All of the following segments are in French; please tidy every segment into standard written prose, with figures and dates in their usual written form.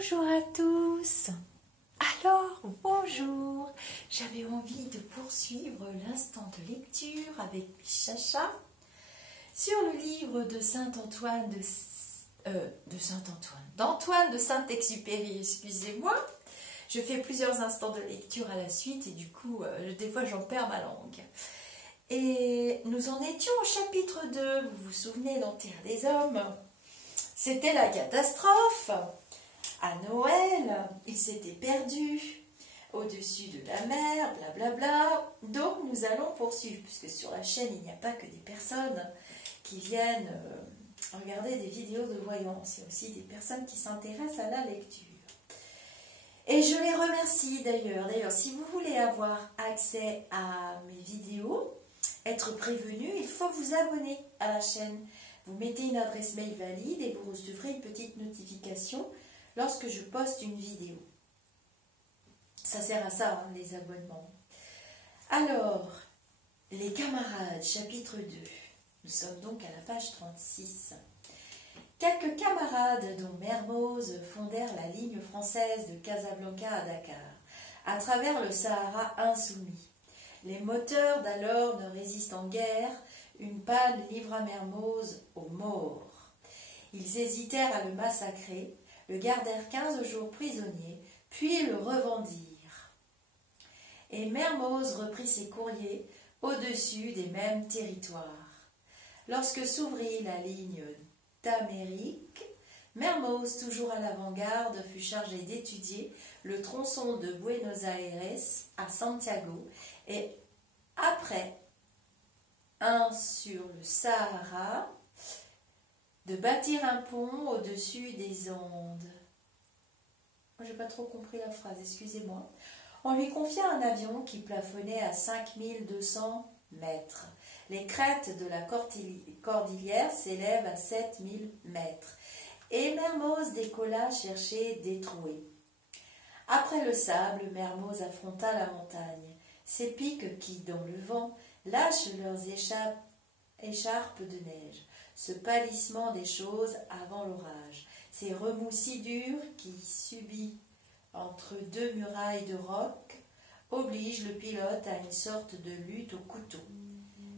Bonjour à tous. Alors, bonjour. J'avais envie de poursuivre l'instant de lecture avec mes chachas sur le livre de d'Antoine de Saint-Exupéry, excusez-moi. Je fais plusieurs instants de lecture à la suite et du coup, des fois j'en perds ma langue. Et nous en étions au chapitre 2, vous vous souvenez, dans Terre des Hommes. C'était la catastrophe. À Noël, il s'était perdu au-dessus de la mer, blablabla. Donc nous allons poursuivre, puisque sur la chaîne, il n'y a pas que des personnes qui viennent regarder des vidéos de voyance. Il y a aussi des personnes qui s'intéressent à la lecture. Et je les remercie d'ailleurs. D'ailleurs, si vous voulez avoir accès à mes vidéos, être prévenu, il faut vous abonner à la chaîne. Vous mettez une adresse mail valide et vous recevrez une petite notification lorsque je poste une vidéo. Ça sert à ça, hein, les abonnements. Alors, les camarades, chapitre 2. Nous sommes donc à la page 36. Quelques camarades, dont Mermoz, fondèrent la ligne française de Casablanca à Dakar, à travers le Sahara insoumis. Les moteurs d'alors ne résistant guère, une panne livra Mermoz aux morts. Ils hésitèrent à le massacrer, le gardèrent 15 jours prisonnier, puis le revendirent. Et Mermoz reprit ses courriers au-dessus des mêmes territoires. Lorsque s'ouvrit la ligne d'Amérique, Mermoz, toujours à l'avant-garde, fut chargé d'étudier le tronçon de Buenos Aires à Santiago et après un sur le Sahara, de bâtir un pont au-dessus des Andes. Je n'ai pas trop compris la phrase, excusez-moi. On lui confia un avion qui plafonnait à 5200 mètres. Les crêtes de la cordillère s'élèvent à 7000 mètres. Et Mermoz décolla chercher Détroué. Après le sable, Mermoz affronta la montagne. Ces pics qui, dans le vent, lâchent leurs écharpes de neige. Ce pâlissement des choses avant l'orage. Ces remous si durs qui, subis entre deux murailles de roc, obligent le pilote à une sorte de lutte au couteau.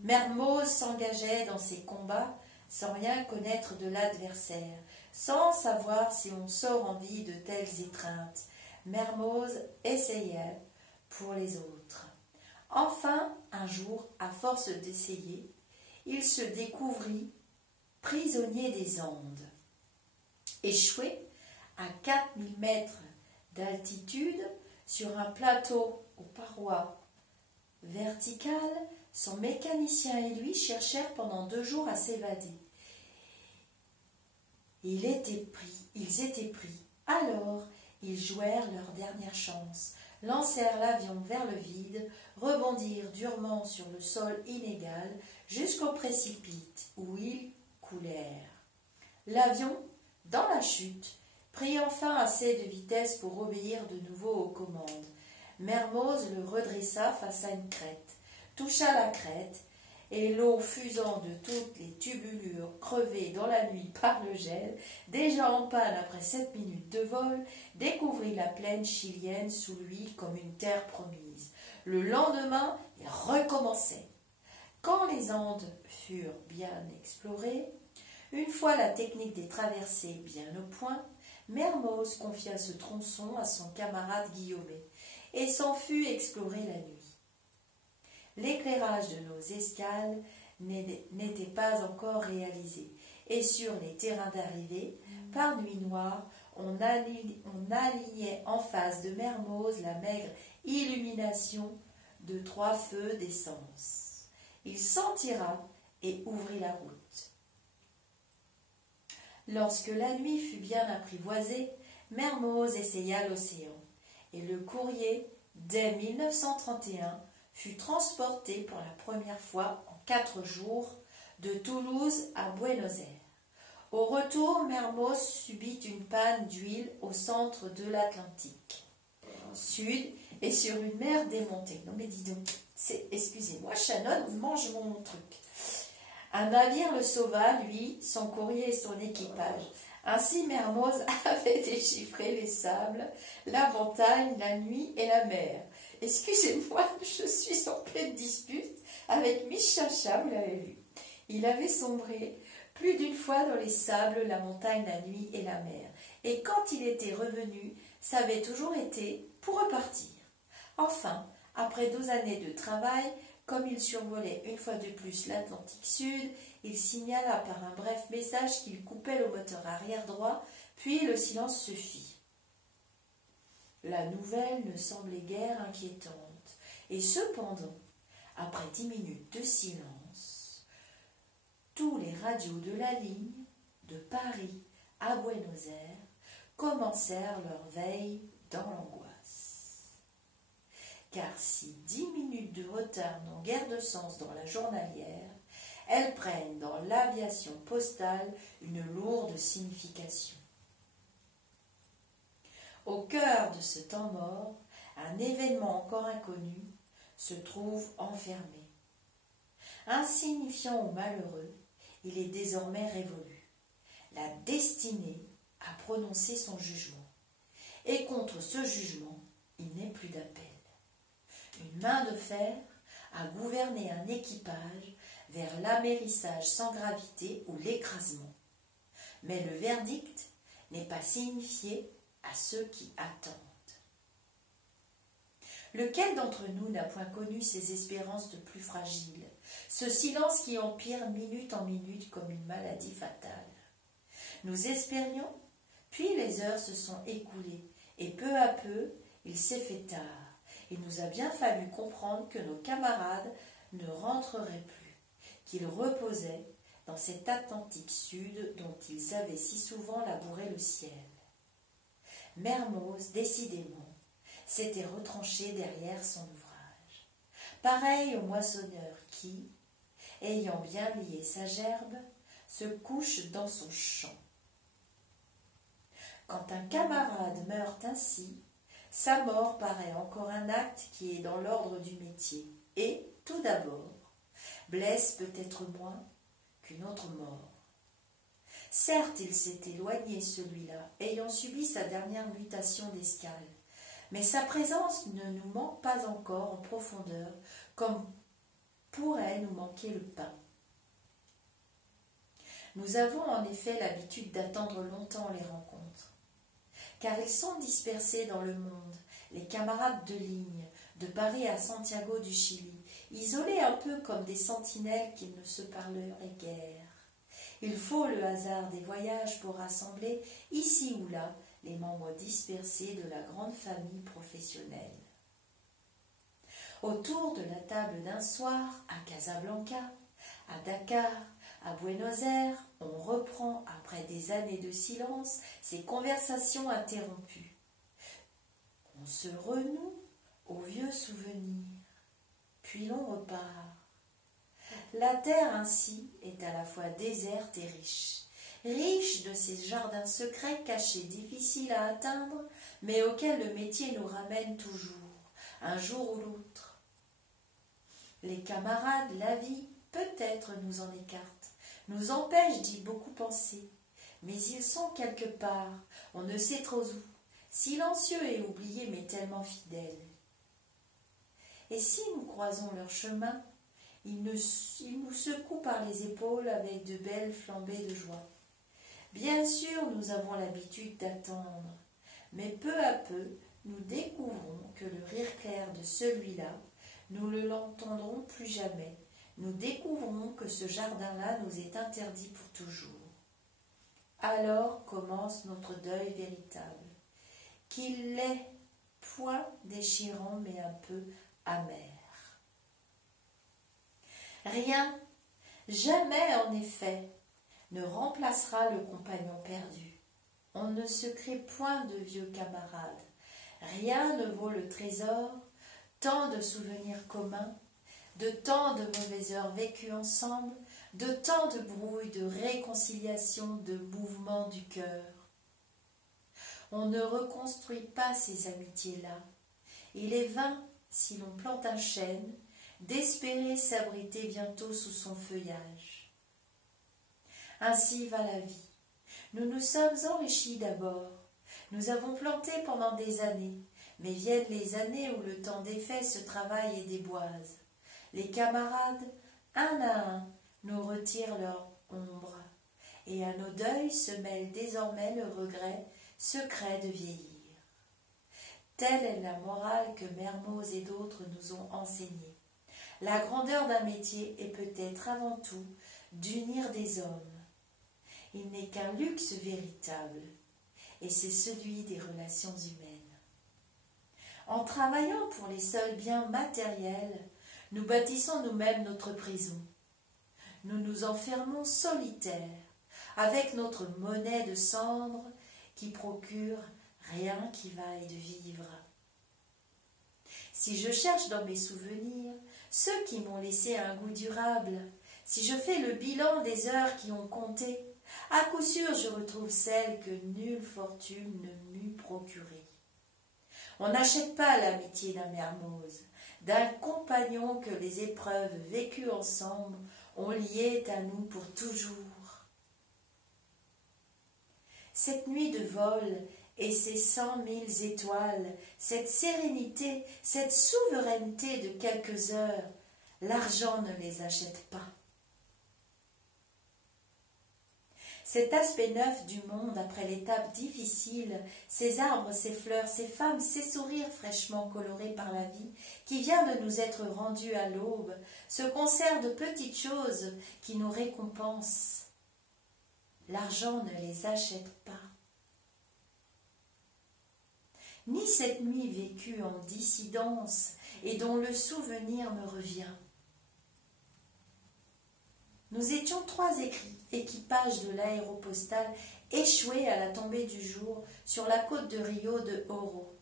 Mermoz s'engageait dans ces combats sans rien connaître de l'adversaire, sans savoir si on sort en vie de telles étreintes. Mermoz essayait pour les autres. Enfin, un jour, à force d'essayer, il se découvrit prisonnier des Andes. Échoué à 4000 mètres d'altitude sur un plateau aux parois verticales, son mécanicien et lui cherchèrent pendant 2 jours à s'évader. Ils étaient pris. Alors, ils jouèrent leur dernière chance, lancèrent l'avion vers le vide, rebondirent durement sur le sol inégal jusqu'au précipice où ils coulèrent. L'avion, dans la chute, prit enfin assez de vitesse pour obéir de nouveau aux commandes. Mermoz le redressa face à une crête, toucha la crête, et l'eau fusant de toutes les tubulures crevées dans la nuit par le gel, déjà en panne après 7 minutes de vol, découvrit la plaine chilienne sous lui comme une terre promise. Le lendemain, il recommençait. Quand les Andes furent bien explorées, une fois la technique des traversées bien au point, Mermoz confia ce tronçon à son camarade Guillaumet et s'en fut explorer la nuit. L'éclairage de nos escales n'était pas encore réalisé, et sur les terrains d'arrivée, par nuit noire, on alignait en face de Mermoz la maigre illumination de 3 feux d'essence. Il s'en tira et ouvrit la route. Lorsque la nuit fut bien apprivoisée, Mermoz essaya l'océan, et le courrier, dès 1931, fut transporté pour la première fois en 4 jours de Toulouse à Buenos Aires. Au retour, Mermoz subit une panne d'huile au centre de l'Atlantique Sud et sur une mer démontée. Non mais dis donc, excusez-moi, Shannon mange mon truc. Un navire le sauva, lui, son courrier et son équipage. Ainsi Mermoz avait déchiffré les sables, la montagne, la nuit et la mer. Excusez-moi, je suis en pleine dispute avec Miss Chacha, vous l'avez vu. Il avait sombré plus d'une fois dans les sables, la montagne, la nuit et la mer. Et quand il était revenu, ça avait toujours été pour repartir. Enfin, après 12 années de travail, comme il survolait une fois de plus l'Atlantique Sud, il signala par un bref message qu'il coupait le moteur arrière droit, puis le silence se fit. La nouvelle ne semblait guère inquiétante, et cependant, après 10 minutes de silence, tous les radios de la ligne, de Paris à Buenos Aires, commencèrent leur veille dans l'angoisse. Car si 10 minutes de retard n'ont guère de sens dans la journalière, elles prennent dans l'aviation postale une lourde signification. Au cœur de ce temps mort, un événement encore inconnu se trouve enfermé. Insignifiant ou malheureux, il est désormais révolu. La destinée a prononcé son jugement. Et contre ce jugement, il n'est plus d'appel. Une main de fer a gouverné un équipage vers l'amérissage sans gravité ou l'écrasement. Mais le verdict n'est pas signifié à ceux qui attendent. Lequel d'entre nous n'a point connu ces espérances de plus fragiles, ce silence qui empire minute en minute comme une maladie fatale? Nous espérions, puis les heures se sont écoulées, et peu à peu, il s'est fait tard. Il nous a bien fallu comprendre que nos camarades ne rentreraient plus, qu'ils reposaient dans cet Atlantique Sud dont ils avaient si souvent labouré le ciel. Mermoz, décidément, s'était retranché derrière son ouvrage, pareil au moissonneur qui, ayant bien lié sa gerbe, se couche dans son champ. Quand un camarade meurt ainsi, sa mort paraît encore un acte qui est dans l'ordre du métier, et, tout d'abord, blesse peut-être moins qu'une autre mort. Certes, il s'est éloigné, celui-là, ayant subi sa dernière mutation d'escale, mais sa présence ne nous manque pas encore en profondeur, comme pourrait nous manquer le pain. Nous avons en effet l'habitude d'attendre longtemps les rencontres, car ils sont dispersés dans le monde, les camarades de ligne, de Paris à Santiago du Chili, isolés un peu comme des sentinelles qui ne se parleraient guère. Il faut le hasard des voyages pour rassembler, ici ou là, les membres dispersés de la grande famille professionnelle. Autour de la table d'un soir, à Casablanca, à Dakar, à Buenos Aires, on reprend, après des années de silence, ces conversations interrompues. On se renoue aux vieux souvenirs, puis l'on repart. La terre ainsi est à la fois déserte et riche, riche de ces jardins secrets cachés, difficiles à atteindre, mais auxquels le métier nous ramène toujours, un jour ou l'autre. Les camarades, la vie, peut-être nous en écarte, nous empêche d'y beaucoup penser, mais ils sont quelque part, on ne sait trop où, silencieux et oubliés mais tellement fidèles. Et si nous croisons leur chemin, ils nous secouent par les épaules avec de belles flambées de joie. Bien sûr, nous avons l'habitude d'attendre, mais peu à peu, nous découvrons que le rire clair de celui-là, nous ne l'entendrons plus jamais. Nous découvrons que ce jardin-là nous est interdit pour toujours. Alors commence notre deuil véritable, qu'il est point déchirant mais un peu amer. Rien, jamais en effet, ne remplacera le compagnon perdu. On ne se crée point de vieux camarades. Rien ne vaut le trésor, tant de souvenirs communs, de tant de mauvaises heures vécues ensemble, de tant de brouilles, de réconciliations, de mouvements du cœur. On ne reconstruit pas ces amitiés-là. Il est vain, si l'on plante un chêne, d'espérer s'abriter bientôt sous son feuillage. Ainsi va la vie. Nous nous sommes enrichis d'abord. Nous avons planté pendant des années, mais viennent les années où le temps défait ce travail et déboise. Les camarades, un à un, nous retirent leur ombre, et à nos deuils se mêle désormais le regret secret de vieillir. Telle est la morale que Mermoz et d'autres nous ont enseignée. La grandeur d'un métier est peut-être avant tout d'unir des hommes. Il n'est qu'un luxe véritable, et c'est celui des relations humaines. En travaillant pour les seuls biens matériels, nous bâtissons nous-mêmes notre prison. Nous nous enfermons solitaires, avec notre monnaie de cendre qui procure rien qui vaille de vivre. Si je cherche dans mes souvenirs ceux qui m'ont laissé un goût durable, si je fais le bilan des heures qui ont compté, à coup sûr je retrouve celles que nulle fortune ne m'eût procurées. On n'achète pas l'amitié d'un Mermoz, d'un compagnon que les épreuves vécues ensemble ont lié à nous pour toujours. Cette nuit de vol et ces 100 000 étoiles, cette sérénité, cette souveraineté de quelques heures, l'argent ne les achète pas. Cet aspect neuf du monde après l'étape difficile, ces arbres, ces fleurs, ces femmes, ces sourires fraîchement colorés par la vie, qui vient de nous être rendu à l'aube, ce concert de petites choses qui nous récompensent. L'argent ne les achète pas. Ni cette nuit vécue en dissidence et dont le souvenir me revient. Nous étions 3 équipages de l'aéropostale échoués à la tombée du jour sur la côte de Rio de Oro.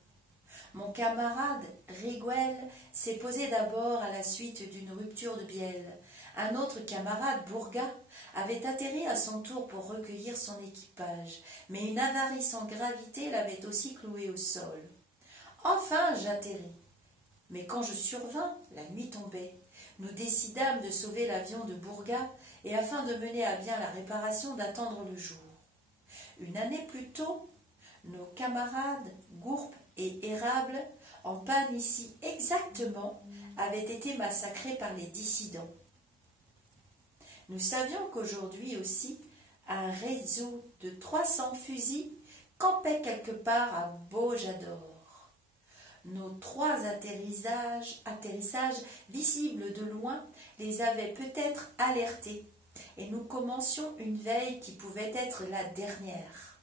Mon camarade Riguel s'est posé d'abord à la suite d'une rupture de bielle. Un autre camarade, Bourga, avait atterri à son tour pour recueillir son équipage, mais une avarie sans gravité l'avait aussi cloué au sol. Enfin, j'atterris. Mais quand je survins, la nuit tombait. Nous décidâmes de sauver l'avion de Bourga et afin de mener à bien la réparation d'attendre le jour. Une année plus tôt, nos camarades Gourp et Érable, en panne ici exactement, avaient été massacrés par les dissidents. Nous savions qu'aujourd'hui aussi, un réseau de 300 fusils campait quelque part à Bojador. Nos 3 atterrissages visibles de loin les avaient peut-être alertés, et nous commencions une veille qui pouvait être la dernière.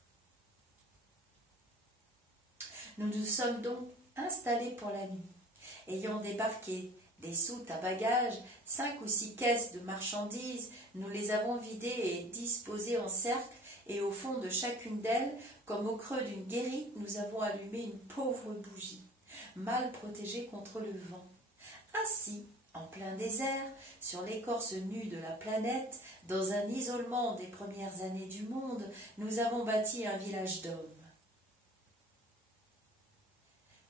Nous nous sommes donc installés pour la nuit, ayant débarqué des soutes à bagages, 5 ou 6 caisses de marchandises, nous les avons vidées et disposées en cercle, et au fond de chacune d'elles, comme au creux d'une guérite, nous avons allumé une pauvre bougie, mal protégée contre le vent. Ainsi, en plein désert, sur l'écorce nue de la planète, dans un isolement des premières années du monde, nous avons bâti un village d'hommes.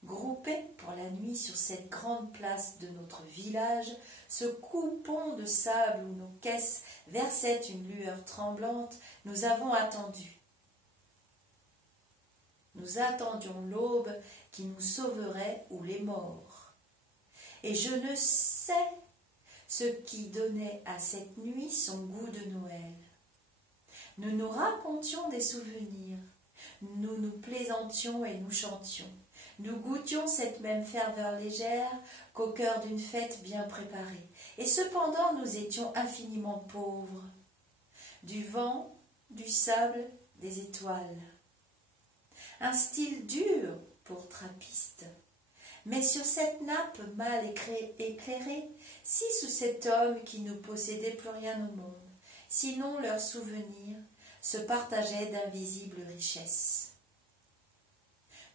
Groupés pour la nuit sur cette grande place de notre village, ce coupon de sable où nos caisses versaient une lueur tremblante, nous avons attendu. Nous attendions l'aube qui nous sauverait ou les morts. Et je ne sais ce qui donnait à cette nuit son goût de Noël. Nous nous racontions des souvenirs, nous nous plaisantions et nous chantions. Nous goûtions cette même ferveur légère qu'au cœur d'une fête bien préparée. Et cependant, nous étions infiniment pauvres. Du vent, du sable, des étoiles. Un style dur pour trappiste. Mais sur cette nappe mal éclairée, 6 ou 7 hommes qui ne possédaient plus rien au monde, sinon leurs souvenirs, se partageaient d'invisibles richesses.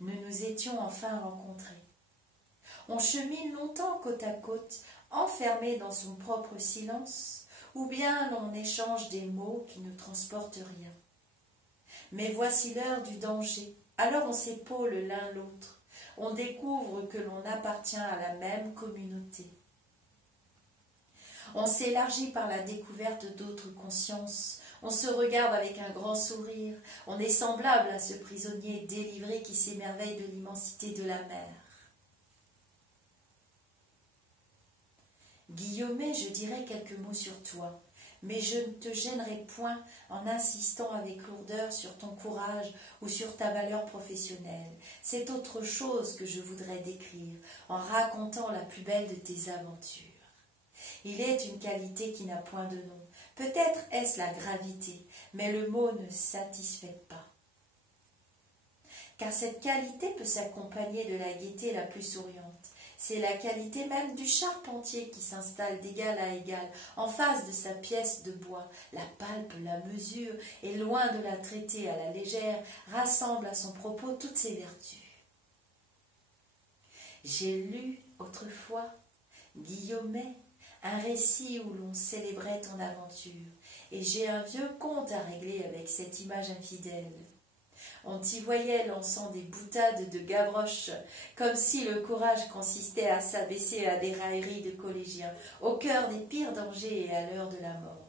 Nous nous étions enfin rencontrés. On chemine longtemps côte à côte, enfermé dans son propre silence, ou bien l'on échange des mots qui ne transportent rien. Mais voici l'heure du danger, alors on s'épaule l'un l'autre, on découvre que l'on appartient à la même communauté. On s'élargit par la découverte d'autres consciences, On se regarde avec un grand sourire. On est semblable à ce prisonnier délivré qui s'émerveille de l'immensité de la mer. Guillaumet, je dirai quelques mots sur toi, mais je ne te gênerai point en insistant avec lourdeur sur ton courage ou sur ta valeur professionnelle. C'est autre chose que je voudrais décrire en racontant la plus belle de tes aventures. Il est une qualité qui n'a point de nom. Peut-être est-ce la gravité, mais le mot ne satisfait pas. Car cette qualité peut s'accompagner de la gaieté la plus souriante. C'est la qualité même du charpentier qui s'installe d'égal à égal en face de sa pièce de bois, la palpe, la mesure, et loin de la traiter à la légère, rassemble à son propos toutes ses vertus. J'ai lu autrefois, Guillaumet, un récit où l'on célébrait ton aventure, et j'ai un vieux compte à régler avec cette image infidèle. On t'y voyait lançant des boutades de Gavroche, comme si le courage consistait à s'abaisser à des railleries de collégiens, au cœur des pires dangers et à l'heure de la mort.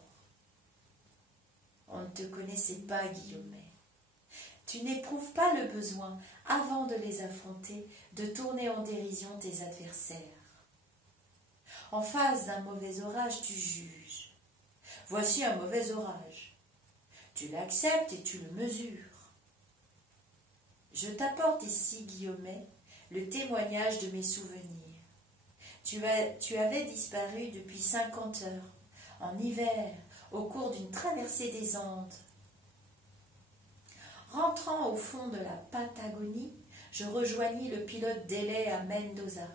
On ne te connaissait pas, Guillaumet. Tu n'éprouves pas le besoin, avant de les affronter, de tourner en dérision tes adversaires. En face d'un mauvais orage, tu juges. Voici un mauvais orage. Tu l'acceptes et tu le mesures. Je t'apporte ici, Guillaumet, le témoignage de mes souvenirs. Tu avais disparu depuis 50 heures, en hiver, au cours d'une traversée des Andes. Rentrant au fond de la Patagonie, je rejoignis le pilote Delay à Mendoza.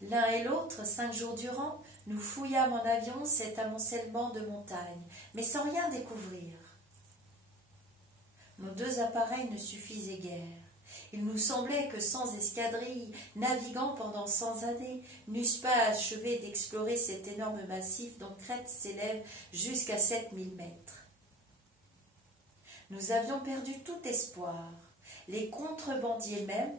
L'un et l'autre, 5 jours durant, nous fouillâmes en avion cet amoncellement de montagnes, mais sans rien découvrir. Nos 2 appareils ne suffisaient guère. Il nous semblait que sans escadrille, naviguant pendant 100 années, n'eussent pas achevé d'explorer cet énorme massif dont crête s'élève jusqu'à 7000 mètres. Nous avions perdu tout espoir. Les contrebandiers même,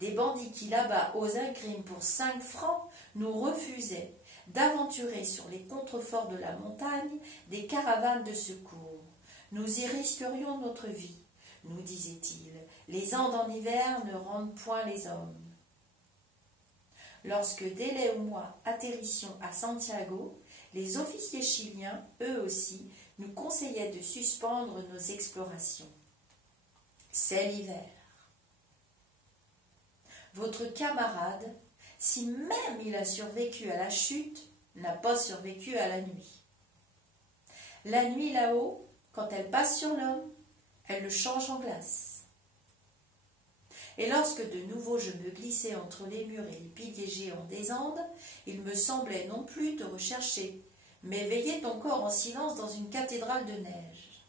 des bandits qui là-bas osent un crime pour 5 francs, nous refusaient d'aventurer sur les contreforts de la montagne des caravanes de secours. Nous y risquerions notre vie, nous disait-il. Les Andes en hiver ne rendent point les hommes. Lorsque Delay ou moi atterrissions à Santiago, les officiers chiliens, eux aussi, nous conseillaient de suspendre nos explorations. C'est l'hiver. Votre camarade, si même il a survécu à la chute, n'a pas survécu à la nuit. La nuit là-haut, quand elle passe sur l'homme, elle le change en glace. Et lorsque de nouveau je me glissais entre les murs et les piliers géants des Andes, il me semblait non plus te rechercher, mais veiller ton corps en silence dans une cathédrale de neige.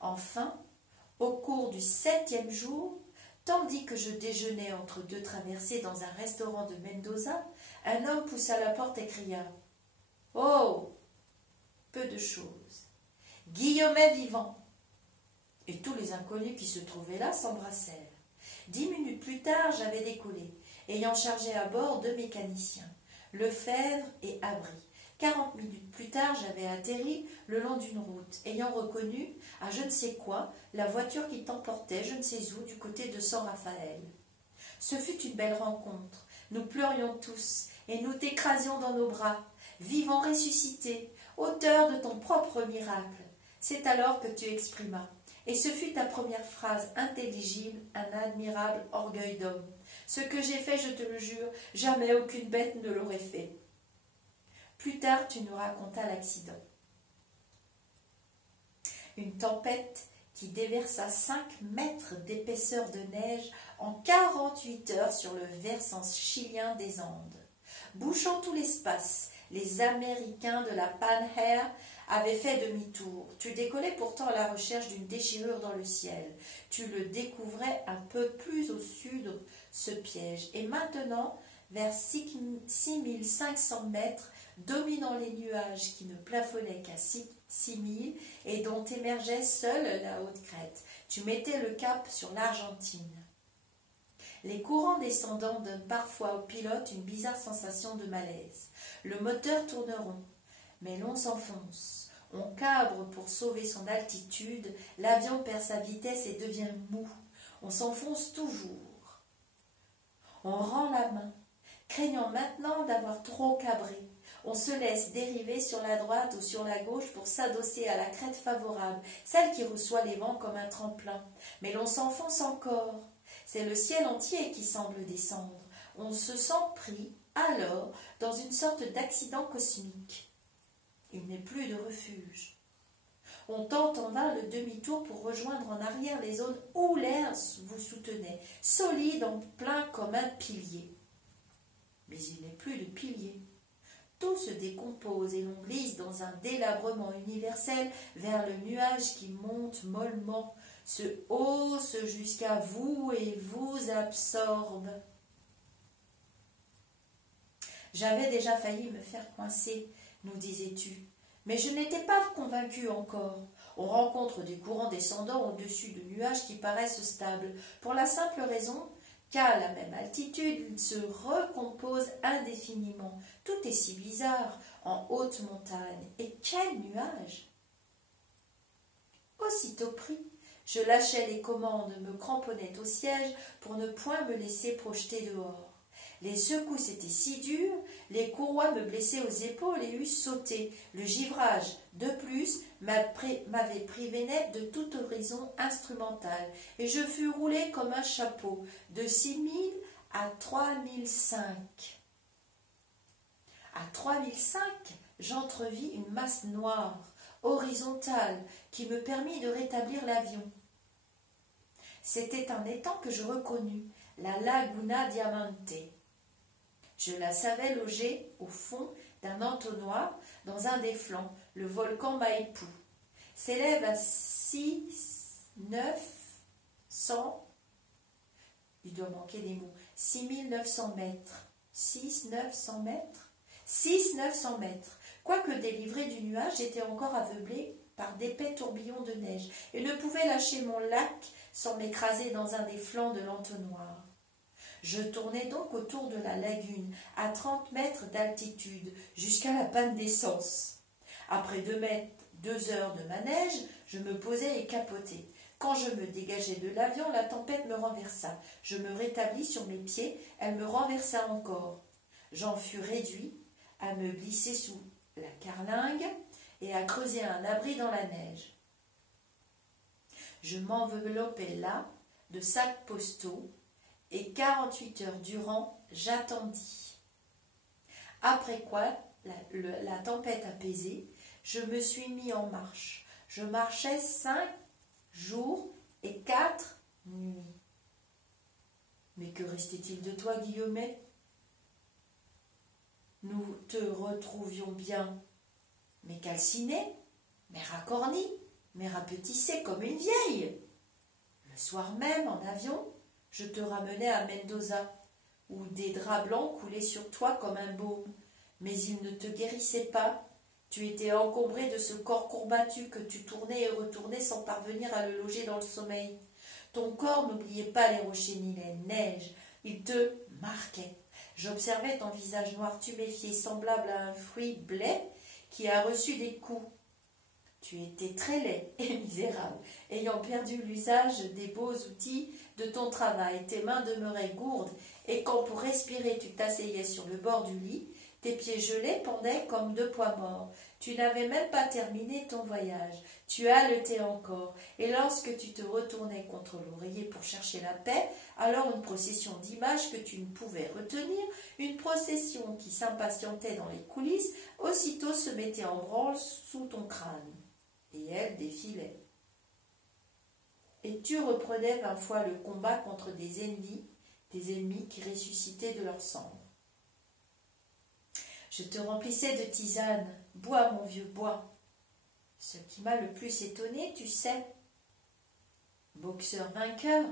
Enfin, au cours du 7e jour, tandis que je déjeunais entre 2 traversées dans un restaurant de Mendoza, un homme poussa la porte et cria « Oh !» Peu de choses. « Guillaumet vivant !» Et tous les inconnus qui se trouvaient là s'embrassèrent. 10 minutes plus tard, j'avais décollé, ayant chargé à bord 2 mécaniciens, Lefebvre et Abri. 40 minutes plus tard, j'avais atterri le long d'une route, ayant reconnu, à je ne sais quoi, la voiture qui t'emportait je ne sais où du côté de San Rafael. Ce fut une belle rencontre. Nous pleurions tous, et nous t'écrasions dans nos bras, vivant ressuscité, auteur de ton propre miracle. C'est alors que tu exprimas. Et ce fut ta première phrase intelligible, un admirable orgueil d'homme. Ce que j'ai fait, je te le jure, jamais aucune bête ne l'aurait fait. Plus tard, tu nous racontas l'accident. Une tempête qui déversa 5 mètres d'épaisseur de neige en 48 heures sur le versant chilien des Andes. Bouchant tout l'espace, les Américains de la Pan Air avaient fait demi-tour. Tu décollais pourtant à la recherche d'une déchirure dans le ciel. Tu le découvrais un peu plus au sud, ce piège. Et maintenant, vers 6500 mètres, dominant les nuages qui ne plafonnaient qu'à 6000 et dont émergeait seule la haute crête, tu mettais le cap sur l'Argentine. Les courants descendants donnent parfois au pilote une bizarre sensation de malaise. Le moteur tourne rond, mais l'on s'enfonce. On cabre pour sauver son altitude, l'avion perd sa vitesse et devient mou. On s'enfonce toujours. On rend la main, craignant maintenant d'avoir trop cabré. On se laisse dériver sur la droite ou sur la gauche pour s'adosser à la crête favorable, celle qui reçoit les vents comme un tremplin. Mais l'on s'enfonce encore. C'est le ciel entier qui semble descendre. On se sent pris, alors, dans une sorte d'accident cosmique. Il n'est plus de refuge. On tente en vain le demi-tour pour rejoindre en arrière les zones où l'air vous soutenait, solide en plein comme un pilier. Mais il n'est plus de pilier. Tout se décompose et l'on glisse dans un délabrement universel vers le nuage qui monte mollement, se hausse jusqu'à vous et vous absorbe. J'avais déjà failli me faire coincer, nous disais-tu, mais je n'étais pas convaincue encore. On rencontre des courants descendants au-dessus de nuages qui paraissent stables, pour la simple raison qu'à la même altitude, ils se recomposent indéfiniment. Tout est si bizarre en haute montagne. Et quel nuage! Aussitôt pris, je lâchais les commandes, me cramponnais au siège pour ne point me laisser projeter dehors. Les secousses étaient si dures, les courroies me blessaient aux épaules et eussent sauté. Le givrage, de plus, m'avait privé net de tout horizon instrumental, et je fus roulé comme un chapeau, de 6000 à 3005. À 3005, j'entrevis une masse noire, horizontale, qui me permit de rétablir l'avion. C'était un étang que je reconnus, la Laguna Diamante. Je la savais logée au fond d'un entonnoir dans un des flancs, le volcan Maipú. S'élève à 6900 mètres. 6-900 mètres 6-900 mètres. Quoique délivré du nuage, j'étais encore aveuglé par d'épais tourbillons de neige et ne pouvais lâcher mon lac sans m'écraser dans un des flancs de l'entonnoir. Je tournai donc autour de la lagune, à 30 mètres d'altitude, jusqu'à la panne d'essence. Après 2 heures de manège, je me posai et capotai. Quand je me dégageai de l'avion, la tempête me renversa. Je me rétablis sur mes pieds, elle me renversa encore. J'en fus réduit à me glisser sous la carlingue et à creuser un abri dans la neige. Je m'enveloppais là de sacs postaux, et 48 heures durant, j'attendis. Après quoi, la tempête apaisée, je me suis mis en marche. Je marchais 5 jours et 4 nuits. Mais que restait-il de toi, Guillaumet? Nous te retrouvions bien, mais calciné, mais racorni, mais rapetissé comme une vieille. Le soir même, en avion, je te ramenais à Mendoza, où des draps blancs coulaient sur toi comme un baume, mais ils ne te guérissaient pas. Tu étais encombré de ce corps courbattu que tu tournais et retournais sans parvenir à le loger dans le sommeil. Ton corps n'oubliait pas les rochers ni les neiges, il te marquait. J'observais ton visage noir tuméfié, semblable à un fruit blé qui a reçu des coups. Tu étais très laid et misérable, ayant perdu l'usage des beaux outils de ton travail. Tes mains demeuraient gourdes, et quand pour respirer tu t'asseyais sur le bord du lit, tes pieds gelés pendaient comme 2 pois morts. Tu n'avais même pas terminé ton voyage. Tu haletais encore, et lorsque tu te retournais contre l'oreiller pour chercher la paix, alors une procession d'images que tu ne pouvais retenir, une procession qui s'impatientait dans les coulisses, aussitôt se mettait en branle sous ton crâne. Et elle défilait. Et tu reprenais 20 fois le combat contre des ennemis qui ressuscitaient de leur cendre. Je te remplissais de tisane. Bois, mon vieux, bois. Ce qui m'a le plus étonné, tu sais. Boxeur vainqueur,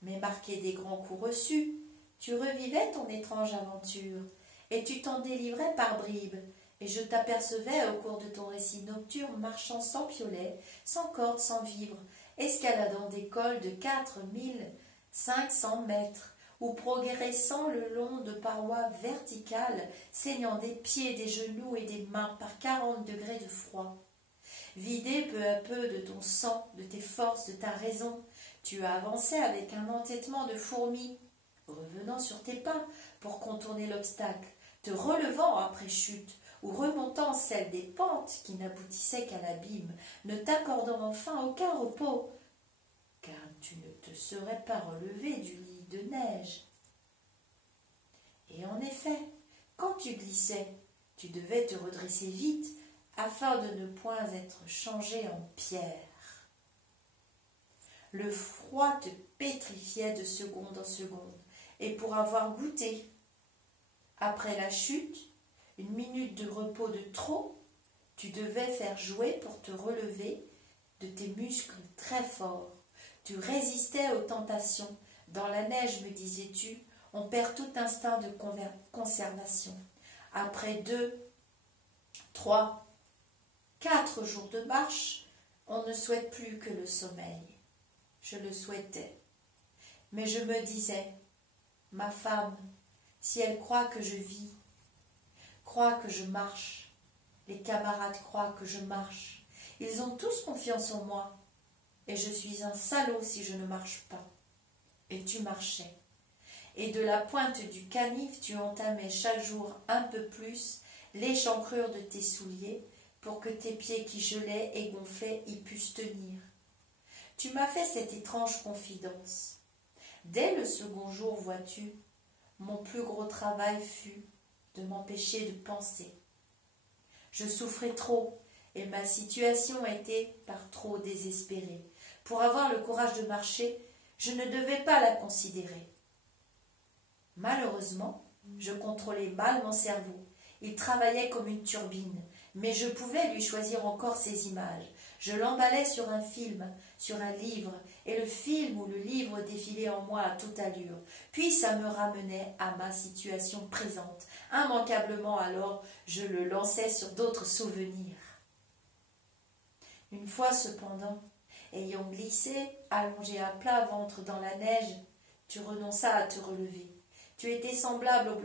mais marqué des grands coups reçus, tu revivais ton étrange aventure, et tu t'en délivrais par bribes. Et je t'apercevais au cours de ton récit nocturne marchant sans piolet, sans corde, sans vivre, escaladant des cols de 4500 mètres, ou progressant le long de parois verticales, saignant des pieds, des genoux et des mains par 40 degrés de froid. vidé peu à peu de ton sang, de tes forces, de ta raison. Tu as avancé avec un entêtement de fourmi, revenant sur tes pas pour contourner l'obstacle, te relevant après chute, ou remontant celle des pentes qui n'aboutissaient qu'à l'abîme, ne t'accordant enfin aucun repos, car tu ne te serais pas relevé du lit de neige. Et en effet, quand tu glissais, tu devais te redresser vite, afin de ne point être changé en pierre. Le froid te pétrifiait de seconde en seconde, et pour avoir goûté, après la chute, une minute de repos de trop, tu devais faire jouer pour te relever de tes muscles très forts. Tu résistais aux tentations. Dans la neige, me disais-tu, on perd tout instinct de conservation. Après 2, 3, 4 jours de marche, on ne souhaite plus que le sommeil. Je le souhaitais. Mais je me disais, ma femme, si elle croit que je vis, croit que je marche, les camarades croient que je marche, ils ont tous confiance en moi, et je suis un salaud si je ne marche pas. Et tu marchais, et de la pointe du canif tu entamais chaque jour un peu plus l'échancrure de tes souliers, pour que tes pieds qui gelaient et gonflaient y pussent tenir. Tu m'as fait cette étrange confidence. Dès le second jour, vois-tu, mon plus gros travail fut de m'empêcher de penser. Je souffrais trop, et ma situation était par trop désespérée. Pour avoir le courage de marcher, je ne devais pas la considérer. Malheureusement, je contrôlais mal mon cerveau. Il travaillait comme une turbine, mais je pouvais lui choisir encore ses images. Je l'emballais sur un film, sur un livre, et le film ou le livre défilait en moi à toute allure. Puis ça me ramenait à ma situation présente. Immanquablement alors, je le lançais sur d'autres souvenirs. Une fois cependant, ayant glissé, allongé à plat ventre dans la neige, tu renonças à te relever. Tu étais semblable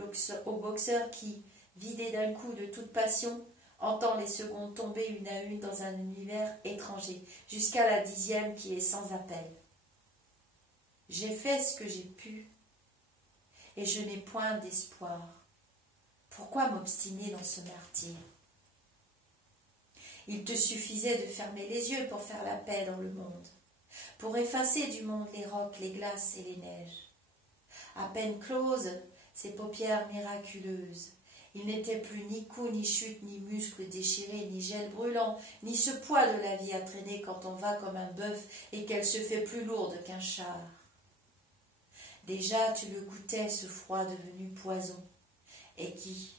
au boxeur qui, vidé d'un coup de toute passion, entend les secondes tomber une à une dans un univers étranger, jusqu'à la 10e qui est sans appel. J'ai fait ce que j'ai pu, et je n'ai point d'espoir. Pourquoi m'obstiner dans ce martyre? Il te suffisait de fermer les yeux pour faire la paix dans le monde, pour effacer du monde les rocs, les glaces et les neiges. À peine closes, ses paupières miraculeuses, il n'était plus ni cou, ni chute, ni muscles déchirés, ni gel brûlant, ni ce poids de la vie à traîner quand on va comme un bœuf et qu'elle se fait plus lourde qu'un char. Déjà tu le goûtais, ce froid devenu poison, et qui,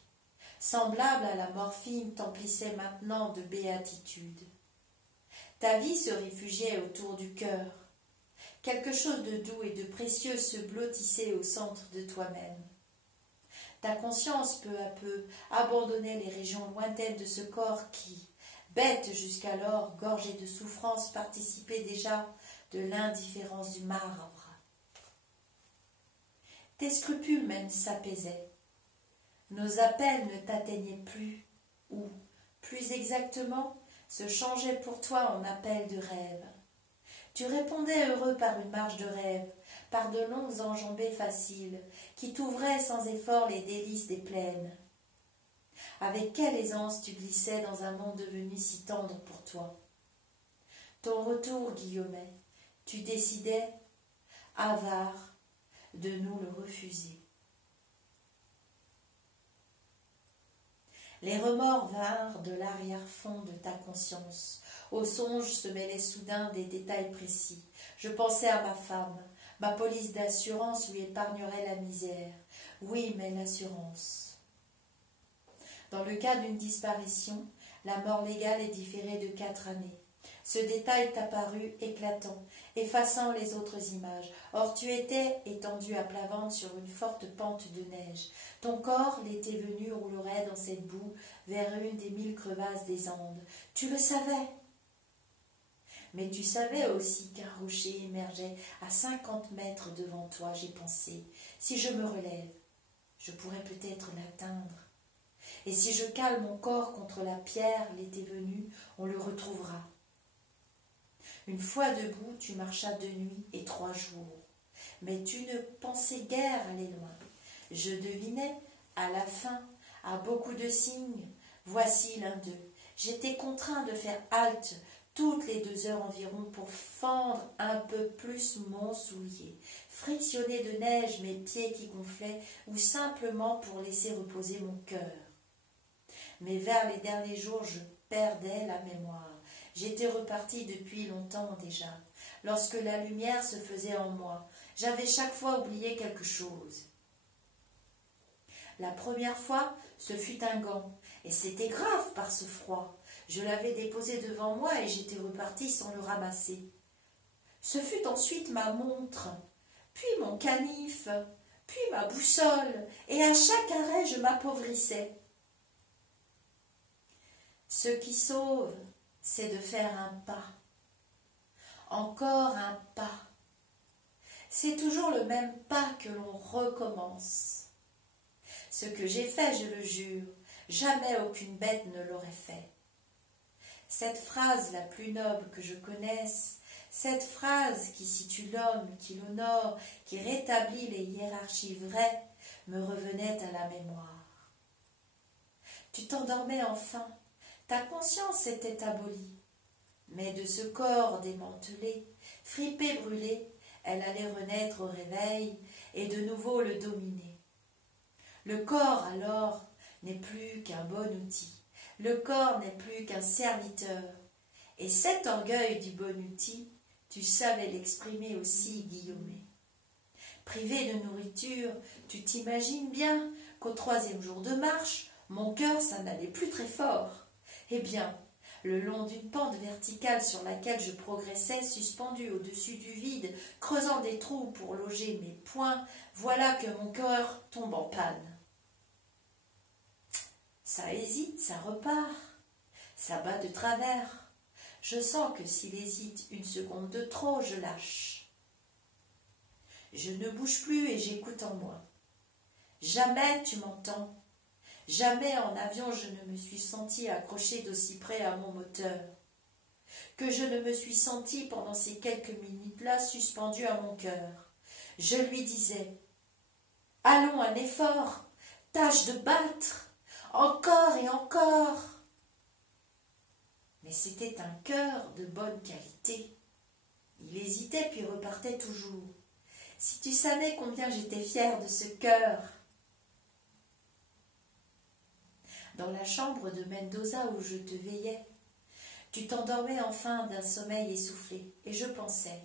semblable à la morphine, t'emplissait maintenant de béatitude. Ta vie se réfugiait autour du cœur. Quelque chose de doux et de précieux se blottissait au centre de toi-même. Ta conscience, peu à peu, abandonnait les régions lointaines de ce corps qui, bête jusqu'alors, gorgé de souffrance, participait déjà de l'indifférence du marbre. Tes scrupules même s'apaisaient. Nos appels ne t'atteignaient plus, ou, plus exactement, se changeaient pour toi en appels de rêve. Tu répondais heureux par une marche de rêve, par de longues enjambées faciles, qui t'ouvraient sans effort les délices des plaines. Avec quelle aisance tu glissais dans un monde devenu si tendre pour toi. Ton retour, Guillaumet, tu décidais, avare, de nous le refuser. Les remords vinrent de l'arrière-fond de ta conscience. Au songe se mêlaient soudain des détails précis. Je pensais à ma femme. Ma police d'assurance lui épargnerait la misère. Oui, mais l'assurance. Dans le cas d'une disparition, la mort légale est différée de 4 années. Ce détail t'apparut éclatant, effaçant les autres images. Or tu étais étendu à plat ventre sur une forte pente de neige. Ton corps, l'été venu, roulerait dans cette boue vers une des 1000 crevasses des Andes. Tu le savais. Mais tu savais aussi qu'un rocher émergeait à 50 mètres devant toi. J'ai pensé, si je me relève, je pourrais peut-être l'atteindre. Et si je cale mon corps contre la pierre l'été venu, on le retrouvera. Une fois debout, tu marchas 2 nuits et 3 jours. Mais tu ne pensais guère aller loin. Je devinais, à la fin, à beaucoup de signes, voici l'un d'eux. J'étais contraint de faire halte toutes les 2 heures environ pour fendre un peu plus mon soulier, frictionner de neige mes pieds qui gonflaient ou simplement pour laisser reposer mon cœur. Mais vers les derniers jours, je perdais la mémoire. J'étais reparti depuis longtemps déjà. Lorsque la lumière se faisait en moi, j'avais chaque fois oublié quelque chose. La première fois, ce fut un gant, et c'était grave par ce froid. Je l'avais déposé devant moi et j'étais reparti sans le ramasser. Ce fut ensuite ma montre, puis mon canif, puis ma boussole, et à chaque arrêt je m'appauvrissais. Ce qui sauve, c'est de faire un pas. Encore un pas. C'est toujours le même pas que l'on recommence. Ce que j'ai fait, je le jure, jamais aucune bête ne l'aurait fait. Cette phrase la plus noble que je connaisse, cette phrase qui situe l'homme, qui l'honore, qui rétablit les hiérarchies vraies, me revenait à la mémoire. Tu t'endormais enfin, ta conscience était abolie, mais de ce corps démantelé, fripé, brûlé, elle allait renaître au réveil et de nouveau le dominer. Le corps, alors, n'est plus qu'un bon outil. Le corps n'est plus qu'un serviteur. Et cet orgueil du bon outil, tu savais l'exprimer aussi, Guillaumet. Privé de nourriture, tu t'imagines bien qu'au 3e jour de marche, mon cœur, ça n'allait plus très fort. Eh bien, le long d'une pente verticale sur laquelle je progressais, suspendu au-dessus du vide, creusant des trous pour loger mes poings, voilà que mon cœur tombe en panne. Ça hésite, ça repart, ça bat de travers. Je sens que s'il hésite une seconde de trop, je lâche. Je ne bouge plus et j'écoute en moi. Jamais tu m'entends. Jamais en avion je ne me suis senti accroché d'aussi près à mon moteur. Que je ne me suis senti pendant ces quelques minutes-là suspendu à mon cœur. Je lui disais « Allons, un effort, tâche de battre. Encore et encore !» Mais c'était un cœur de bonne qualité. Il hésitait puis repartait toujours. Si tu savais combien j'étais fière de ce cœur. Dans la chambre de Mendoza où je te veillais, tu t'endormais enfin d'un sommeil essoufflé, et je pensais,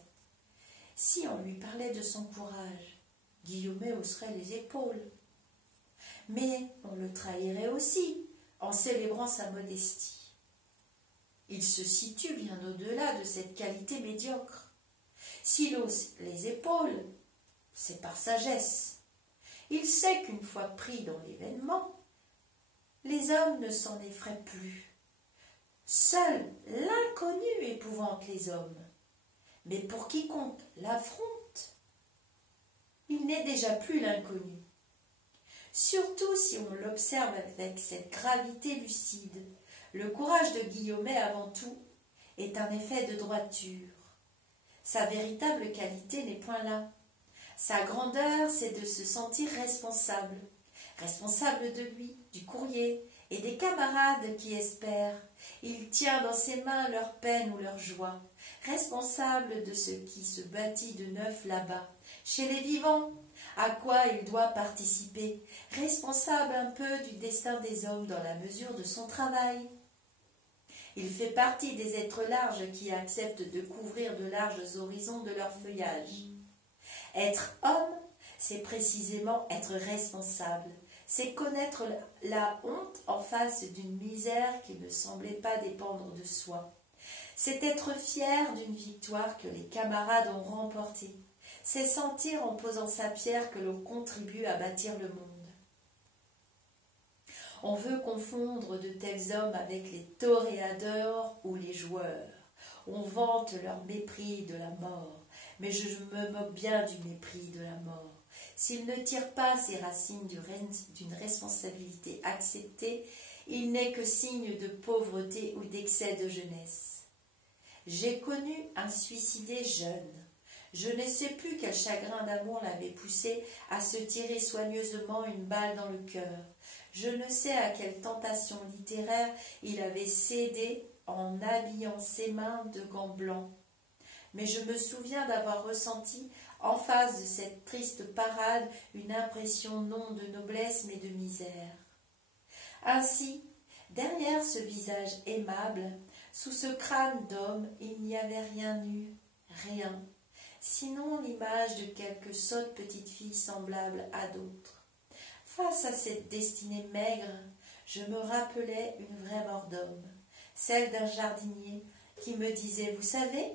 si on lui parlait de son courage, Guillaumet hausserait les épaules. Mais on le trahirait aussi, en célébrant sa modestie. Il se situe bien au-delà de cette qualité médiocre. S'il hausse les épaules, c'est par sagesse. Il sait qu'une fois pris dans l'événement, les hommes ne s'en effraient plus. Seul l'inconnu épouvante les hommes. Mais pour quiconque l'affronte, il n'est déjà plus l'inconnu. Surtout si on l'observe avec cette gravité lucide, le courage de Guillaumet avant tout est un effet de droiture. Sa véritable qualité n'est point là. Sa grandeur, c'est de se sentir responsable. Responsable de lui, du courrier et des camarades qui espèrent. Il tient dans ses mains leur peine ou leur joie. Responsable de ce qui se bâtit de neuf là-bas, chez les vivants, à quoi il doit participer. Responsable un peu du destin des hommes dans la mesure de son travail. Il fait partie des êtres larges qui acceptent de couvrir de larges horizons de leur feuillage. Être homme, c'est précisément être responsable. C'est connaître la honte en face d'une misère qui ne semblait pas dépendre de soi. C'est être fier d'une victoire que les camarades ont remportée. C'est sentir en posant sa pierre que l'on contribue à bâtir le monde. On veut confondre de tels hommes avec les toréadors ou les joueurs. On vante leur mépris de la mort. mais je me moque bien du mépris de la mort. S'il ne tire pas ses racines d'une responsabilité acceptée, il n'est que signe de pauvreté ou d'excès de jeunesse. J'ai connu un suicidé jeune. Je ne sais plus quel chagrin d'amour l'avait poussé à se tirer soigneusement une balle dans le cœur. Je ne sais à quelle tentation littéraire il avait cédé en habillant ses mains de gants blancs. Mais je me souviens d'avoir ressenti en face de cette triste parade une impression non de noblesse mais de misère. Ainsi, derrière ce visage aimable, sous ce crâne d'homme, il n'y avait rien eu, rien, sinon l'image de quelque sotte petite fille semblable à d'autres. Face à cette destinée maigre, je me rappelais une vraie mort d'homme, celle d'un jardinier qui me disait « Vous savez,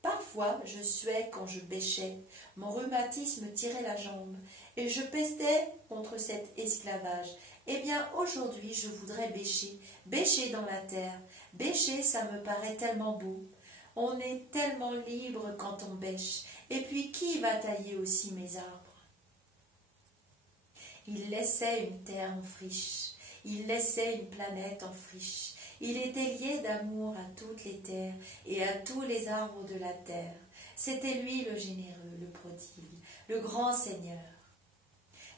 parfois je suais quand je bêchais, mon rhumatisme tirait la jambe, et je pestais contre cet esclavage. Eh bien, aujourd'hui, je voudrais bêcher, bêcher dans la terre. Bêcher, ça me paraît tellement beau. On est tellement libre quand on bêche. Et puis, qui va tailler aussi mes arbres? » Il laissait une terre en friche. Il laissait une planète en friche. Il était lié d'amour à toutes les terres et à tous les arbres de la terre. C'était lui le généreux, le prodigue, le grand seigneur.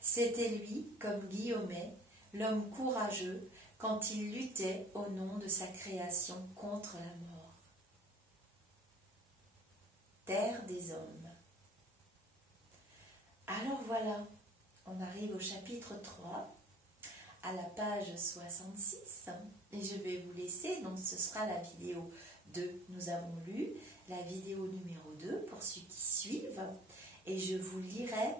C'était lui, comme Guillaumet, l'homme courageux, quand il luttait au nom de sa création contre la mort. Terre des hommes. Alors voilà, on arrive au chapitre 3, à la page 66, et je vais vous laisser, donc ce sera la vidéo 2. Nous avons lu la vidéo numéro 2 pour ceux qui suivent, et je vous lirai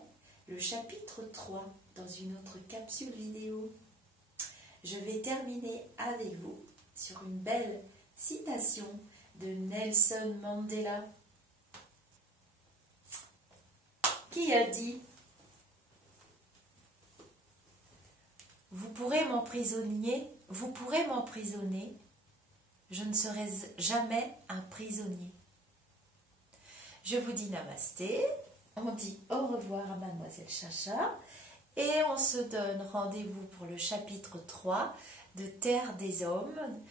le chapitre 3 dans une autre capsule vidéo. Je vais terminer avec vous sur une belle citation de Nelson Mandela, qui a dit « Vous pourrez m'emprisonner, je ne serai jamais un prisonnier. » Je vous dis namasté, on dit au revoir à Mademoiselle Chacha et on se donne rendez-vous pour le chapitre 3 de Terre des Hommes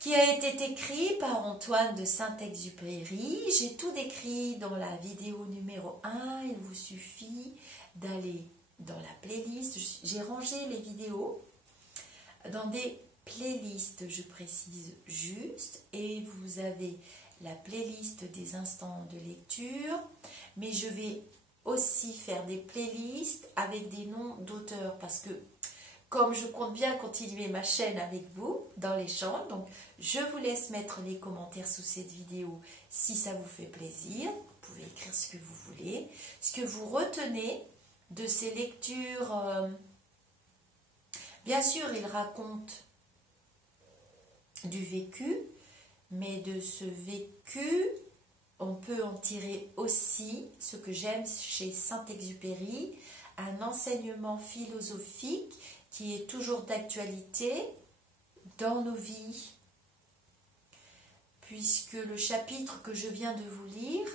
qui a été écrit par Antoine de Saint-Exupéry. J'ai tout décrit dans la vidéo numéro 1, il vous suffit d'aller dans la playlist. J'ai rangé les vidéos dans des playlists, je précise juste, et vous avez la playlist des instants de lecture, mais je vais aussi faire des playlists avec des noms d'auteurs parce que comme je compte bien continuer ma chaîne avec vous dans l'échange, donc je vous laisse mettre les commentaires sous cette vidéo si ça vous fait plaisir. Vous pouvez écrire ce que vous voulez, ce que vous retenez de ces lectures. Bien sûr, il raconte du vécu, mais de ce vécu, on peut en tirer aussi ce que j'aime chez Saint-Exupéry, un enseignement philosophique qui est toujours d'actualité dans nos vies. Puisque le chapitre que je viens de vous lire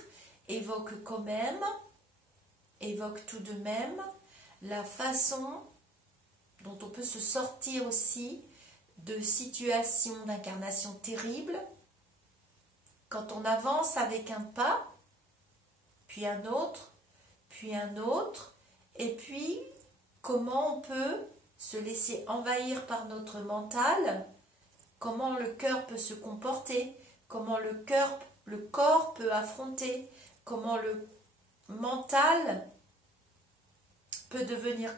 évoque tout de même la façon dont on peut se sortir aussi de situations d'incarnation terribles quand on avance avec un pas, puis un autre, et puis comment on peut se laisser envahir par notre mental, comment le cœur peut se comporter, comment le corps peut affronter, comment le mental peut devenir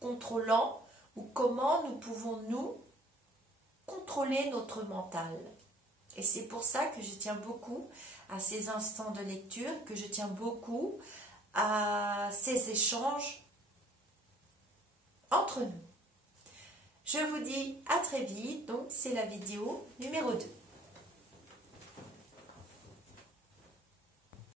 contrôlant, ou comment nous pouvons nous contrôler notre mental. Et c'est pour ça que je tiens beaucoup à ces instants de lecture, que je tiens beaucoup à ces échanges entre nous. Je vous dis à très vite, donc c'est la vidéo numéro 2.